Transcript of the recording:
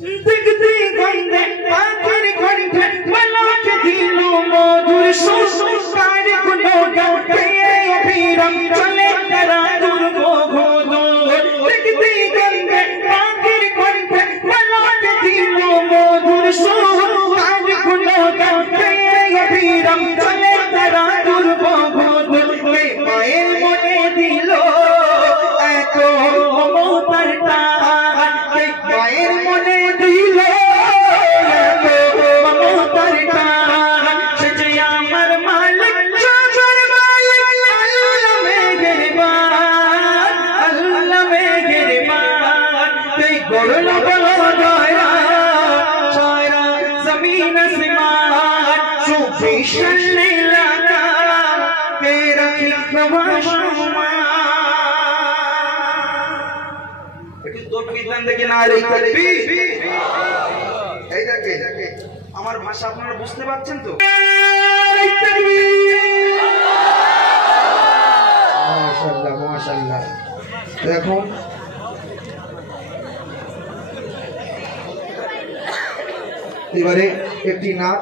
দেখতে গন্ধে পাখির কণ্ঠে মালাক দিল মধুর সুর গুলো গাতে অবিরাম চলে তারা দুর্গ ঘোর দেখতে গন্ধে পাখির কণ্ঠে মালাক দিল মধুর সুর গুলো গাতে অবিরাম চলে তারা দুর্গ ঘোর মায়ের মনে দিল এত মমতার টান মায়ের মনে দিল এত মমতার টান সে যে আমার মালিক জগর মালিক আল্লাহ মেহেরবান তুই গড়ল বলো দয়া সারা জমিন আসমান সুফিশন লীলা তেরা নবাশমা একটু দোপ গীতান দেখে না রে তাকবীর এই দেখে আমার ভাষা আপনারা বুঝতে পারছেন তো মাশাআল্লাহ মাশাআল্লাহ দেখুন এবারে একটি নাচ